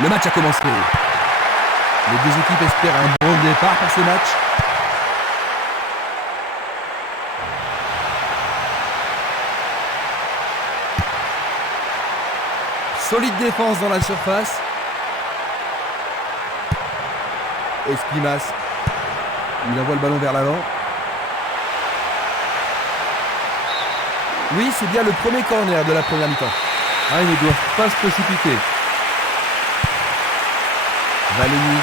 Le match a commencé. Les deux équipes espèrent un bon départ pour ce match. Solide défense dans la surface. Esquimas. Il envoie le ballon vers l'avant. Oui, c'est bien le premier corner de la première mi-temps. Ah, ils ne doivent pas se précipiter. Valeni.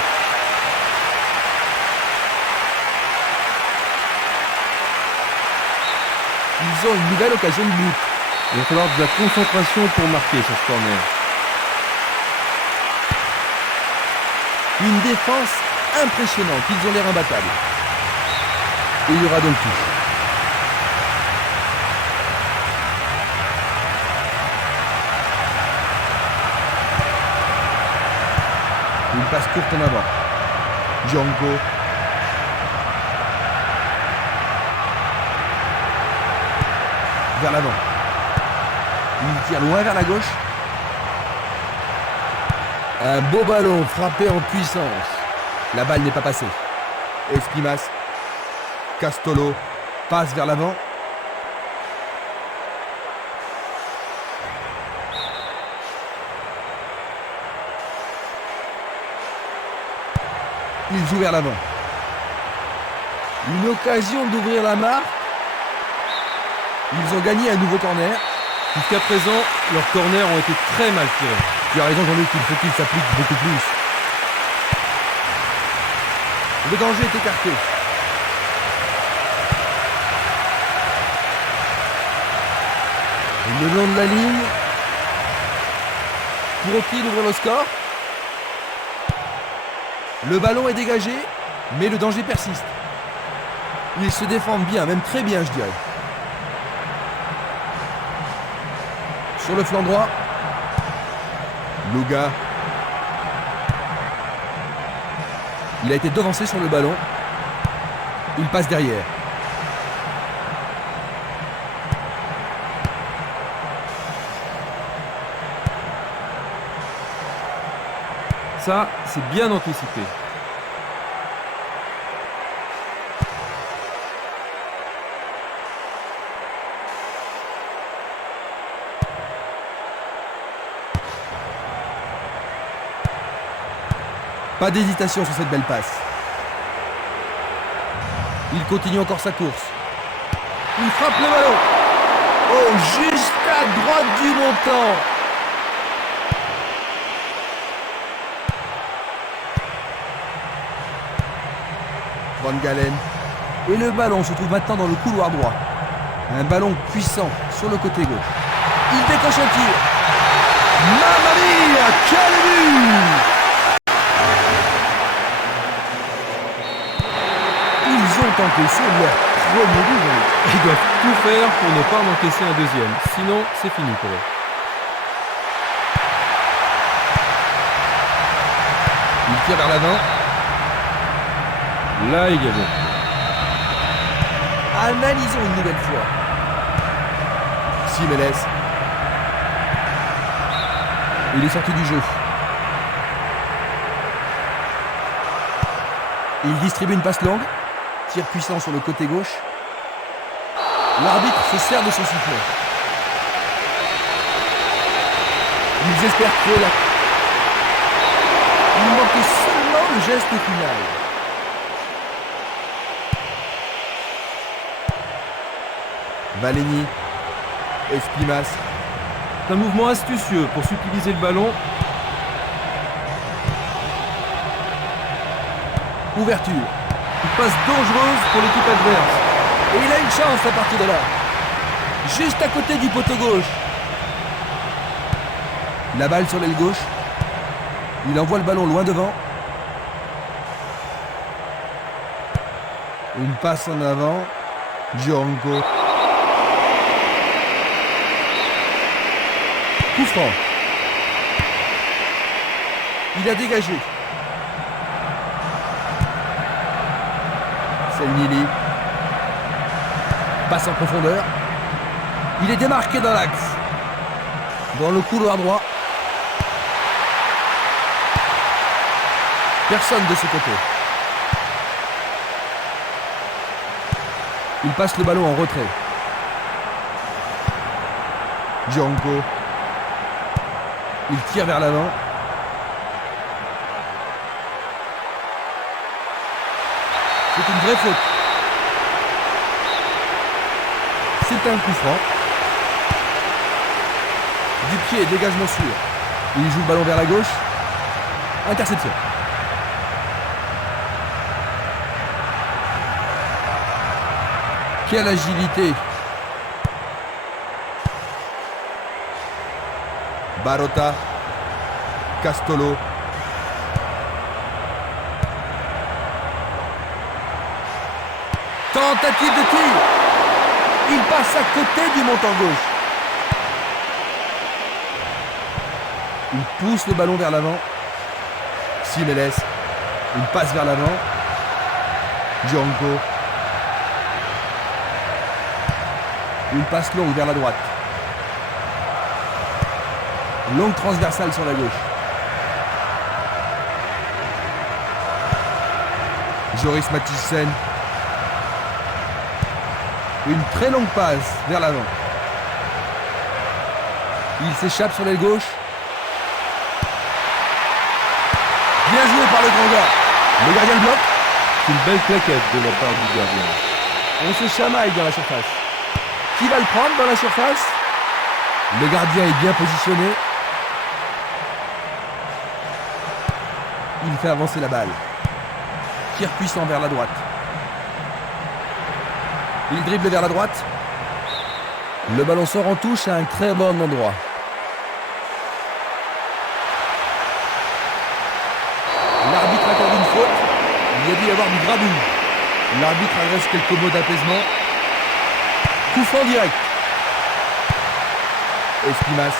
Ils ont une nouvelle occasion de but. Il va falloir de la concentration pour marquer sur ce corner. Une défense impressionnante. Ils ont l'air imbattables. Et il y aura donc touche. Une passe courte en avant. Django. Vers l'avant. Il tire loin vers la gauche. Un beau ballon frappé en puissance. La balle n'est pas passée. Esquimas. Castolo. Passe vers l'avant. Ils jouent vers l'avant. Une occasion d'ouvrir la marque. Ils ont gagné un nouveau corner. Jusqu'à présent, leurs corners ont été très mal tirés. Tu as raison, Jean-Luc, il faut qu'ils s'appliquent beaucoup plus. Le danger est écarté. Le long de la ligne. Pourront-ils ouvrir le score? Le ballon est dégagé, mais le danger persiste. Ils se défendent bien, même très bien, je dirais. Sur le flanc droit, Luga. Il a été devancé sur le ballon. Il passe derrière. Ça, c'est bien anticipé. Pas d'hésitation sur cette belle passe. Il continue encore sa course. Il frappe le ballon. Oh, juste à droite du montant. Van Galen. Et le ballon se trouve maintenant dans le couloir droit. Un ballon puissant sur le côté gauche. Il décoche un tir. Mamma mia, quel but! Ils ont encaissé leur premier but. Ils doivent tout faire pour ne pas en encaisser un deuxième. Sinon, c'est fini pour eux. Il tire vers l'avant. Là, il est bon. Analysons une nouvelle fois. Simeles. Il est sorti du jeu. Il distribue une passe longue. Tir puissant sur le côté gauche. L'arbitre se sert de son sifflet. Ils espèrent que la... Il manquait seulement le geste final. Valeni. Esquimas. C'est un mouvement astucieux pour subtiliser le ballon. Ouverture. Une passe dangereuse pour l'équipe adverse. Et il a une chance à partir de là. Juste à côté du poteau gauche. La balle sur l'aile gauche. Il envoie le ballon loin devant. Une passe en avant. Django. Coup franc. Il a dégagé. Selnili. Passe en profondeur. Il est démarqué dans l'axe. Dans le couloir droit. Personne de ce côté. Il passe le ballon en retrait. Django. Il tire vers l'avant. C'est une vraie faute. C'est un coup franc. Du pied, dégagement sûr. Il joue le ballon vers la gauche. Interception. Quelle agilité. Barota. Castolo. Tentative de tir. Il passe à côté du montant gauche. Il pousse le ballon vers l'avant. Simeles. Il passe vers l'avant. Django. Une passe longue vers la droite. Longue transversale sur la gauche. Joris Mathiesen. Une très longue passe vers l'avant. Il s'échappe sur l'aile gauche. Bien joué par le grand gars. Le gardien le bloque. C'est une belle claquette de la part du gardien. On se chamaille dans la surface. Qui va le prendre dans la surface? Le gardien est bien positionné. Il fait avancer la balle. Tir puissant vers la droite. Il dribble vers la droite. Le ballon sort en touche à un très bon endroit. L'arbitre accorde une faute. Il y a dû y avoir du gradouille. L'arbitre adresse quelques mots d'apaisement. Coup franc direct. Espimas.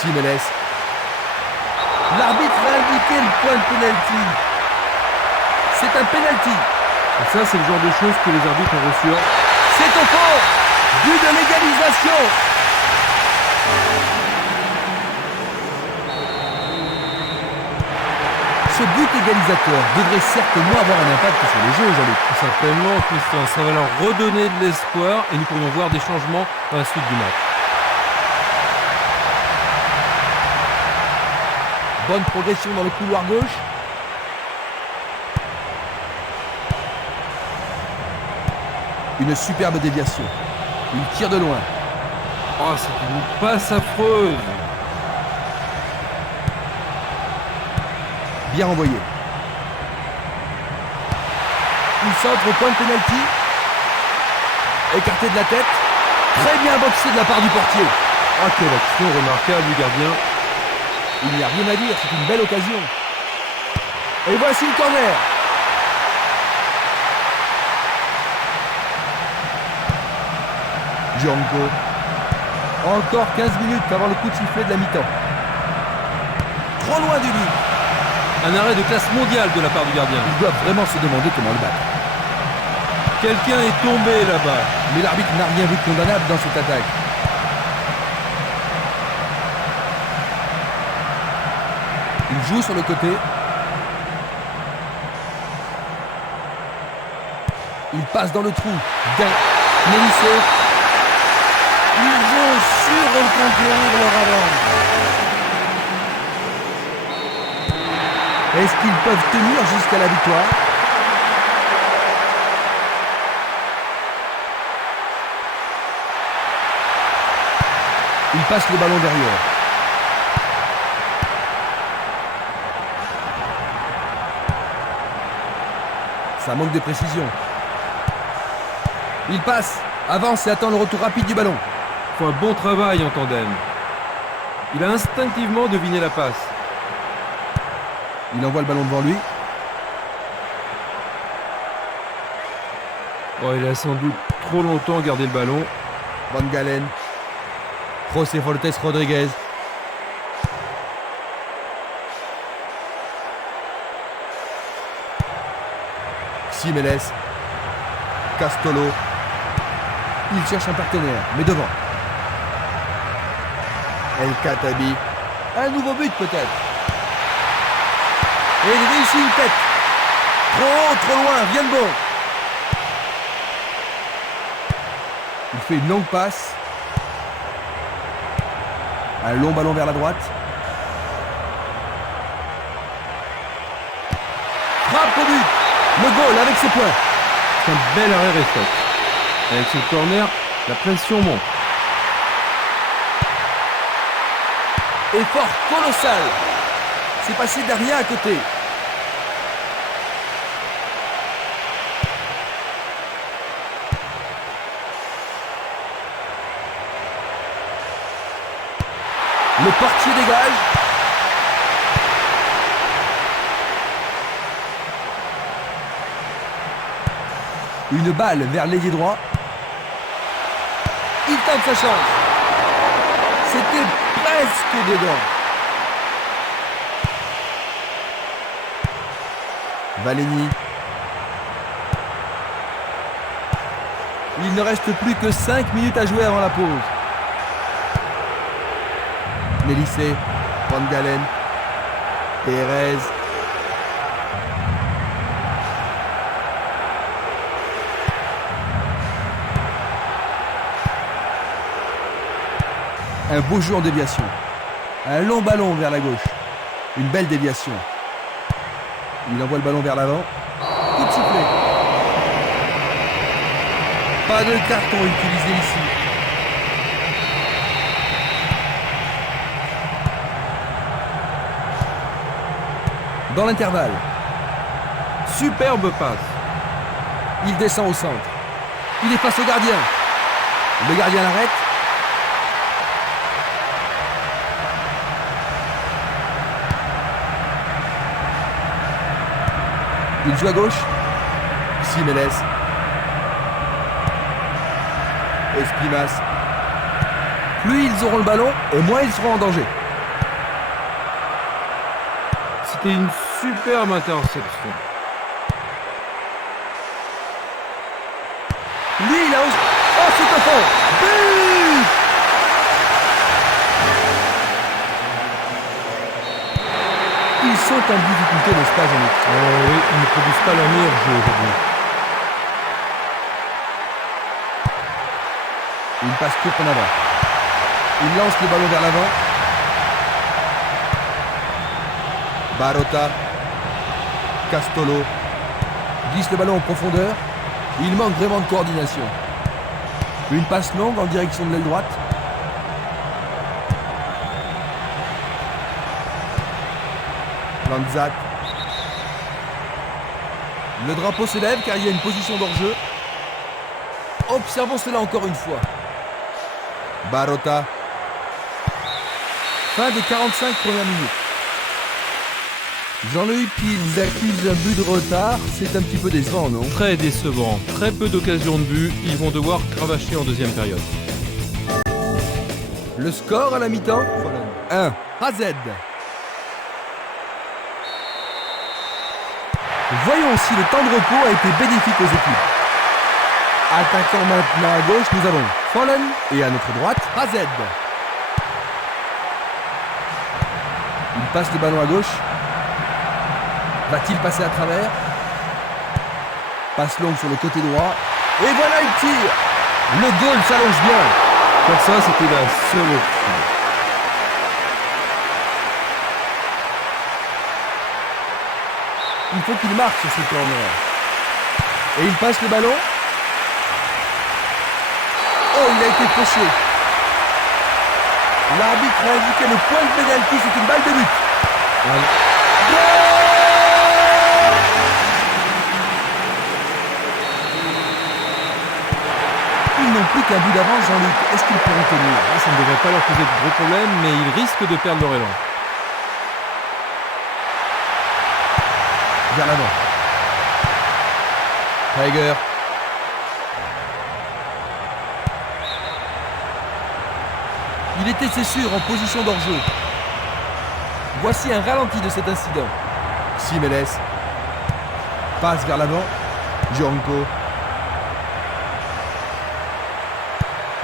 Simeles. L'arbitre a indiqué le point de pénalty. C'est un pénalty. Et ça, c'est le genre de choses que les arbitres ont reçu. C'est au fond. But de l'égalisation. Ce but égalisateur devrait certainement avoir un impact sur le jeu, Jean-Luc. Certainement, Christian. Ça va leur redonner de l'espoir et nous pourrions voir des changements dans la suite du match. Bonne progression dans le couloir gauche. Une superbe déviation. Il tire de loin. Oh, c'est une passe affreuse. Bien renvoyé. Il centre au point de pénalty. Écarté de la tête. Très bien boxé de la part du portier. Ah, quelle action remarquable du gardien. Il n'y a rien à dire, c'est une belle occasion. Et voici le corner. Django. Encore 15 minutes avant le coup de sifflet de la mi-temps. Trop loin du but. Un arrêt de classe mondiale de la part du gardien. Il doit vraiment se demander comment le battre. Quelqu'un est tombé là-bas. Mais l'arbitre n'a rien vu de condamnable dans cette attaque. Il joue sur le côté. Il passe dans le trou. Nélissé. Ils vont sur-reconquérir leur avant. Est-ce qu'ils peuvent tenir jusqu'à la victoire? Il passe le ballon derrière. Ça manque de précision. Il passe, avance et attend le retour rapide du ballon. Il faut un bon travail en tandem. Il a instinctivement deviné la passe. Il envoie le ballon devant lui. Oh, il a sans doute trop longtemps gardé le ballon. Van Galen. José Fortes Rodriguez. Simeles. Castolo. Il cherche un partenaire, mais devant. El Khattabi. Un nouveau but peut-être. Et il réussit une tête. Trop haut, trop loin, rien de bon. Il fait une longue passe. Un long ballon vers la droite. Frappe au but. Le goal avec ses points. C'est un bel arrêt réflexe. Avec ce corner, la pression monte. Effort colossal. C'est passé derrière à côté. Le portier dégage. Une balle vers l'ailier droit. Il tente sa chance. C'était presque dedans. Valény. Il ne reste plus que 5 minutes à jouer avant la pause. Mélisée, Van Galen, Pérez. Un beau jeu en déviation. Un long ballon vers la gauche. Une belle déviation. Il envoie le ballon vers l'avant. Coup de sifflet. Pas de carton utilisé ici. Dans l'intervalle. Superbe passe. Il descend au centre. Il est face au gardien. Le gardien l'arrête. Il joue à gauche. Simeles. Espimas. Plus ils auront le ballon, et moins ils seront en danger. C'était une superbe interception. Lui, il a... Oh, c'est au fond. But! Ils sont en difficulté, n'est-ce pas, Jean-Luc? Oui, ils ne produisent pas leur meilleur jeu aujourd'hui. Une passe courte en avant. Il lance le ballon vers l'avant. Barota. Castolo. Glisse le ballon en profondeur. Il manque vraiment de coordination. Une passe longue en direction de l'aile droite. Lanzat. Le drapeau se lève car il y a une position d'hors-jeu. Observons cela encore une fois. Barota. Fin des 45 premières minutes. Jean-Luc, ils accusent un but de retard. C'est un petit peu décevant, non? Très décevant. Très peu d'occasions de but. Ils vont devoir cravacher en deuxième période. Le score à la mi-temps 1. AZ. Voyons si le temps de repos a été bénéfique aux équipes. Attaquant maintenant à gauche, nous avons Follen et à notre droite, AZ. Il passe le ballon à gauche. Va-t-il passer à travers? Passe longue sur le côté droit. Et voilà le tir. Le goal s'allonge bien. Pour ça, c'était la seule option. Il faut qu'il marque sur ce corner. Et il passe le ballon. Oh, il a été fauché. L'arbitre a indiqué le point de pénalty, c'est une balle de but. Ils n'ont plus qu'un but d'avance, Jean-Luc. Est-ce qu'ils pourront tenir? Ça ne devrait pas leur poser de gros problèmes, mais ils risquent de perdre leur élan. Vers l'avant. Tiger. Il était, c'est sûr, en position d'hors-jeu. Voici un ralenti de cet incident. Simeles. Passe vers l'avant. Joranko.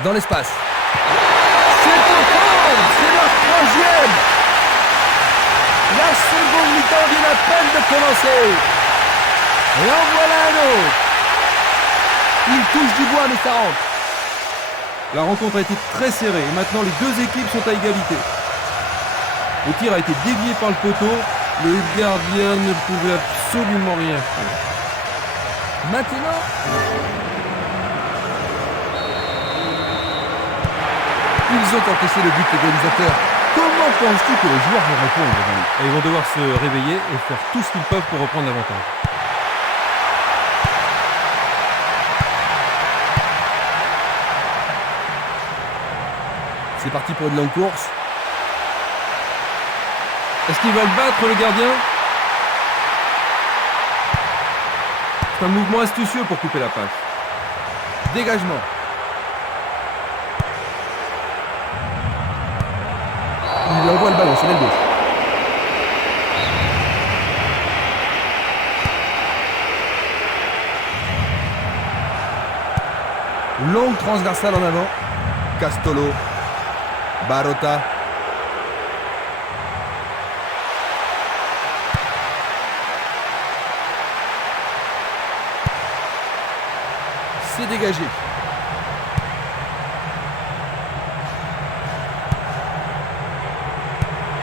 Dans l'espace. C'est au fond. C'est leur troisième. La seconde mi-temps vient à peine de commencer. Et en voilà un autre. Il touche du bois, mais ça rentre. La rencontre a été très serrée et maintenant les deux équipes sont à égalité. Le tir a été dévié par le poteau. Le gardien ne pouvait absolument rien faire. Maintenant, ils ont encaissé le but égalisateur. Comment penses-tu que les joueurs vont répondre, Jean-Luc ? Et ils vont devoir se réveiller et faire tout ce qu'ils peuvent pour reprendre l'avantage. C'est parti pour une longue course. Est-ce qu'ils veulent battre le gardien? C'est un mouvement astucieux pour couper la passe. Dégagement. Il envoie le ballon sur l'aile gauche. Longue transversale en avant. Castolo. Barota. C'est dégagé.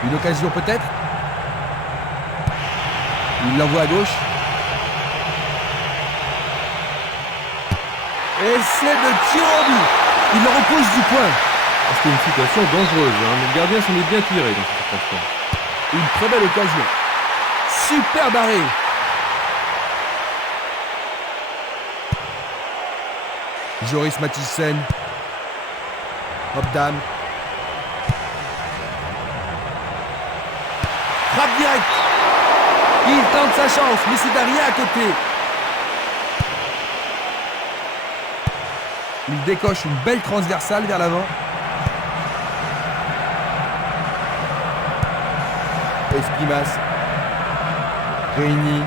Une occasion peut-être. Il l'envoie à gauche. Et c'est de tir au but. Il le repousse du point. C'était une situation dangereuse, hein, mais le gardien s'en est bien tiré dans cette circonstance. Une très belle occasion. Super barré. Joris Mathiesen. Hopdam. Frappe direct. Il tente sa chance, mais c'est derrière à côté. Il décoche une belle transversale vers l'avant. Espimas. Reini.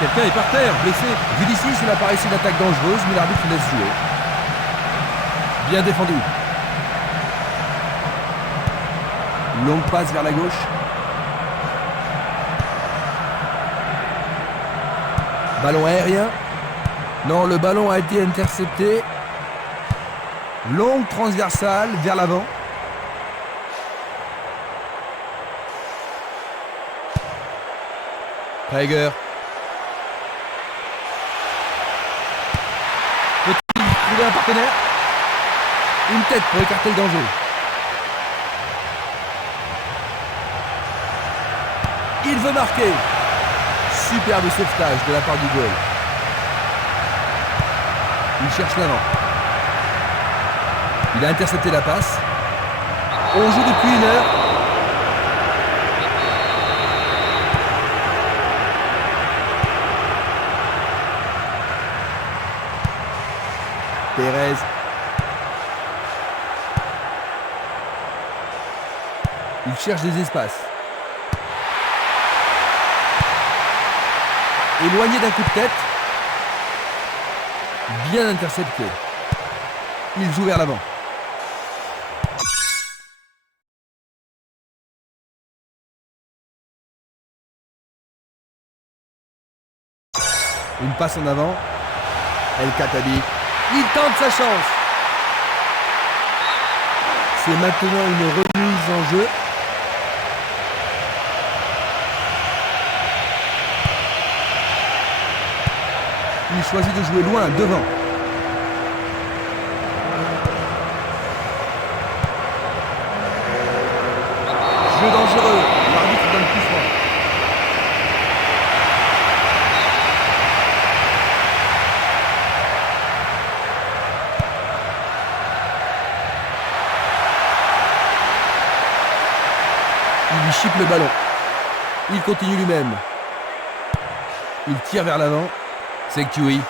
Quelqu'un est par terre, blessé. Vu d'ici, cela paraissait une attaque dangereuse, mais l'arbitre laisse jouer. Bien défendu. Longue passe vers la gauche. Ballon aérien. Non, le ballon a été intercepté. Longue transversale vers l'avant. Prager. Peut-il trouver un partenaire? Une tête pour écarter le danger. Il veut marquer. Superbe sauvetage de la part du goal. Il cherche l'avant. Il a intercepté la passe. On joue depuis une heure. Pérez. Il cherche des espaces. Éloigné d'un coup de tête. Bien intercepté. Il joue vers l'avant. Une passe en avant. El Khattabi. Il tente sa chance. C'est maintenant une remise en jeu. Il choisit de jouer loin, devant. Jeu dangereux. L'arbitre donne plus franc. Il lui chipe le ballon. Il continue lui-même. Il tire vers l'avant. C'est Kiwi.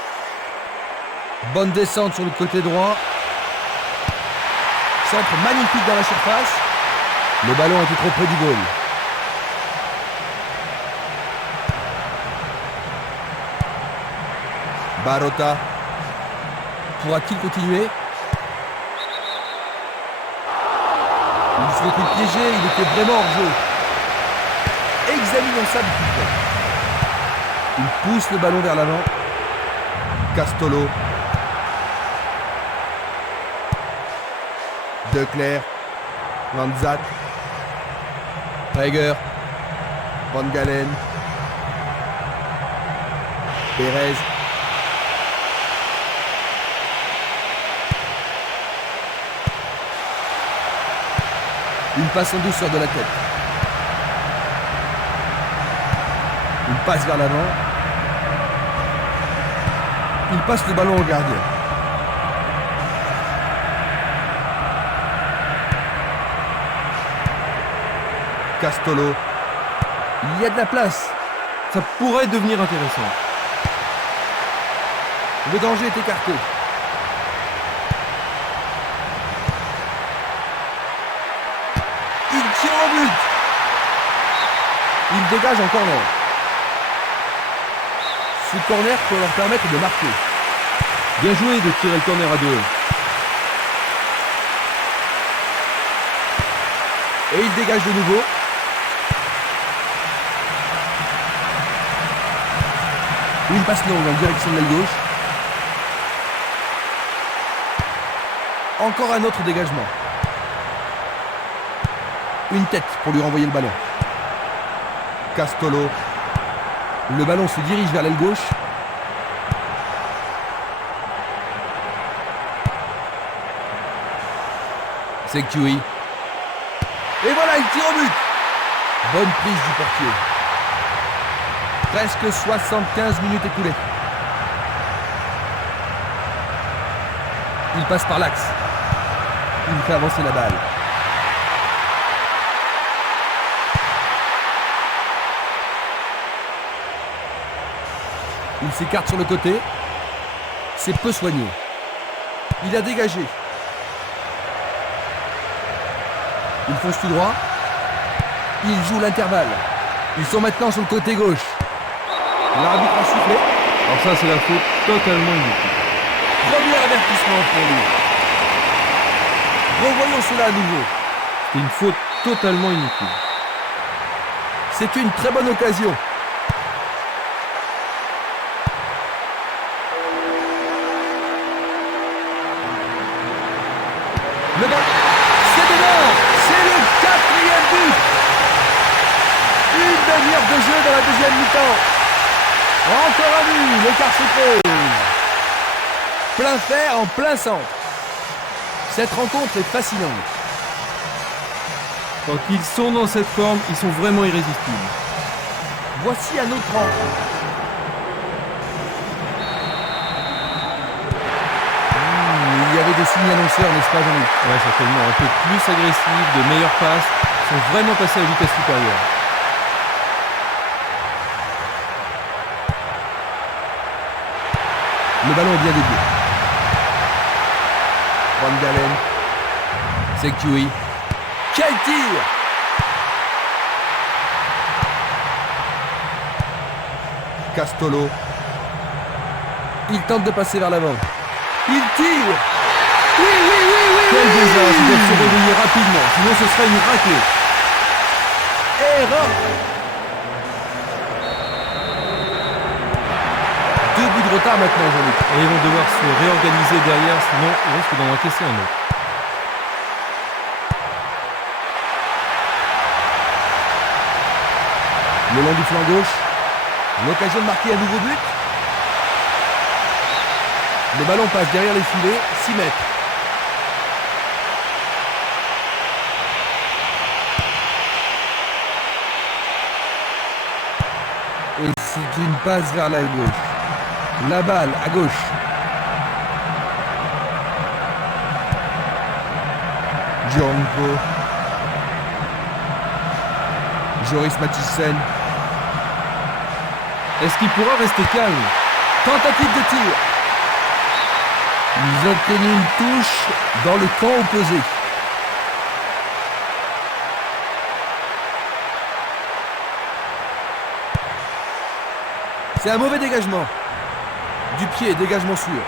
Bonne descente sur le côté droit. Centre magnifique dans la surface. Le ballon était trop près du goal. Barota. Pourra-t-il continuer? Il souhaitait piéger, il était vraiment hors jeu. examinons ça de plus près. Il pousse le ballon vers l'avant. Castolo. Declerc. Lanzat. Traeger. Van Galen. Pérez. Une passe en douceur de la tête. Une passe vers l'avant. Il passe le ballon au gardien. Castolo. Il y a de la place. Ça pourrait devenir intéressant. Le danger est écarté. Il tire au but. Il dégage en corner. Ce corner peut leur permettre de marquer. Bien joué de tirer le corner à 2. Et il dégage de nouveau. Une passe longue en direction de l'aile gauche. Encore un autre dégagement. Une tête pour lui renvoyer le ballon. Castolo. Le ballon se dirige vers l'aile gauche. Secui. Et voilà, il tire au but. Bonne prise du portier. Presque 75 minutes écoulées. Il passe par l'axe. Il fait avancer la balle. Il s'écarte sur le côté. C'est peu soigné. Il a dégagé. Il fonce tout droit. Il joue l'intervalle. Ils sont maintenant sur le côté gauche. L'arbitre a sifflé. Alors ça, c'est la faute totalement inutile. Premier avertissement pour lui. Revoyons cela à nouveau. C'est une faute totalement inutile. C'est une très bonne occasion. Le ballon, c'est dedans. C'est le 4e but. Une demi-heure de jeu dans la deuxième mi-temps. Encore un but, l'écart se creuse. Plein fer en plein centre. Cette rencontre est fascinante. Quand ils sont dans cette forme, ils sont vraiment irrésistibles. Voici un autre rang. Il y avait des signes annonceurs, n'est-ce pas, Jean-Luc? Ouais, certainement. Un peu plus agressifs, de meilleures passes. Ils sont vraiment passés à vitesse supérieure. Le ballon est bien dédié. Van Galen. Secui. Quel tir! Castolo. Il tente de passer vers l'avant. Il tire! Oui, oui, oui, oui, Quel oui! désastre! Ils doivent se réveiller rapidement, sinon ce serait une raclée. Erreur! 2 buts de retard maintenant, Jean-Luc. Et ils vont devoir se réorganiser derrière, sinon ils risquent d'en encaisser un autre. Le long du flanc gauche. L'occasion de marquer un nouveau but. Le ballon passe derrière les filets, 6 mètres. Et c'est une passe vers la gauche. La balle à gauche. Gianco. Joris Mathiesen. Est-ce qu'il pourra rester calme? Tentative de tir. Ils obtiennent une touche dans le camp opposé. C'est un mauvais dégagement. Du pied, dégagement sûr.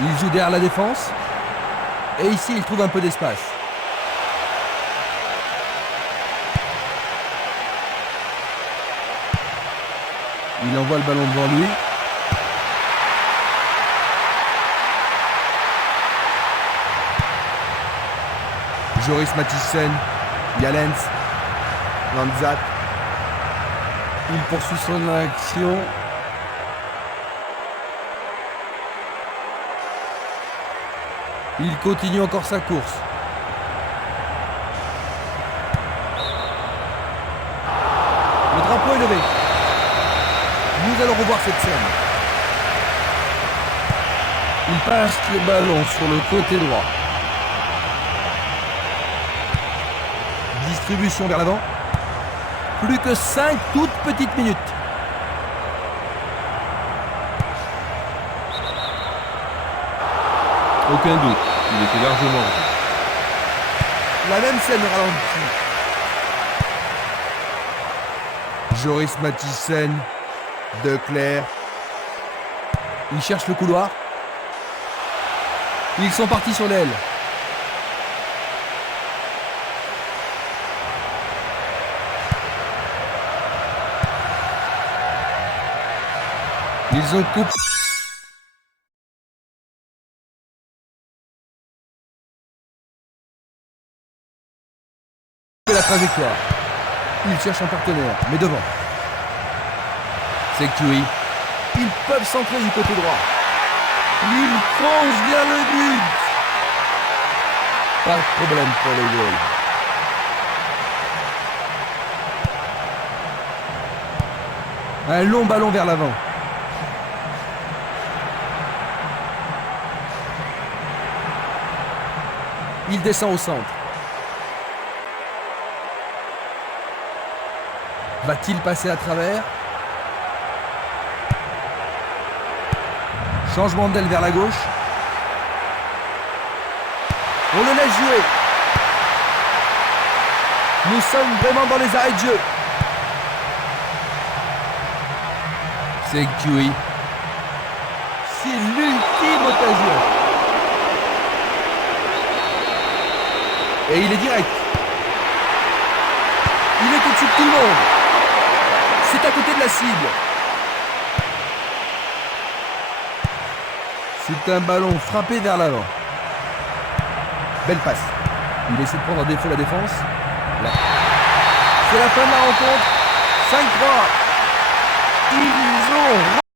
Il joue derrière la défense. Et ici, il trouve un peu d'espace. Il envoie le ballon devant lui. Joris Mathiesen, Yalens, Lanzat. Il poursuit son action. Il continue encore sa course. Le drapeau est levé. Nous allons revoir cette scène. Il passe le ballon sur le côté droit. Distribution vers l'avant. Plus que 5 toutes petites minutes. Aucun doute, il était largement en jeu. La même scène ralentie. Joris Mathiesen, Declercq. Il cherche le couloir. Ils sont partis sur l'aile. Ils ont coupé la trajectoire. Ils cherchent un partenaire, mais devant. C'est Kui. Ils peuvent centrer du côté droit. Ils foncent vers le but. Pas de problème pour les goals. Un long ballon vers l'avant. Il descend au centre. Va-t-il passer à travers? Changement d'aile vers la gauche. On le laisse jouer. Nous sommes vraiment dans les arrêts de jeu. C'est Kui. C'est l'ultime occasion. Et il est direct. Il est au-dessus de tout le monde. C'est à côté de la cible. C'est un ballon frappé vers l'avant. Belle passe. Il essaie de prendre à défaut la défense. Là. C'est la fin de la rencontre. 5-3. Ils ont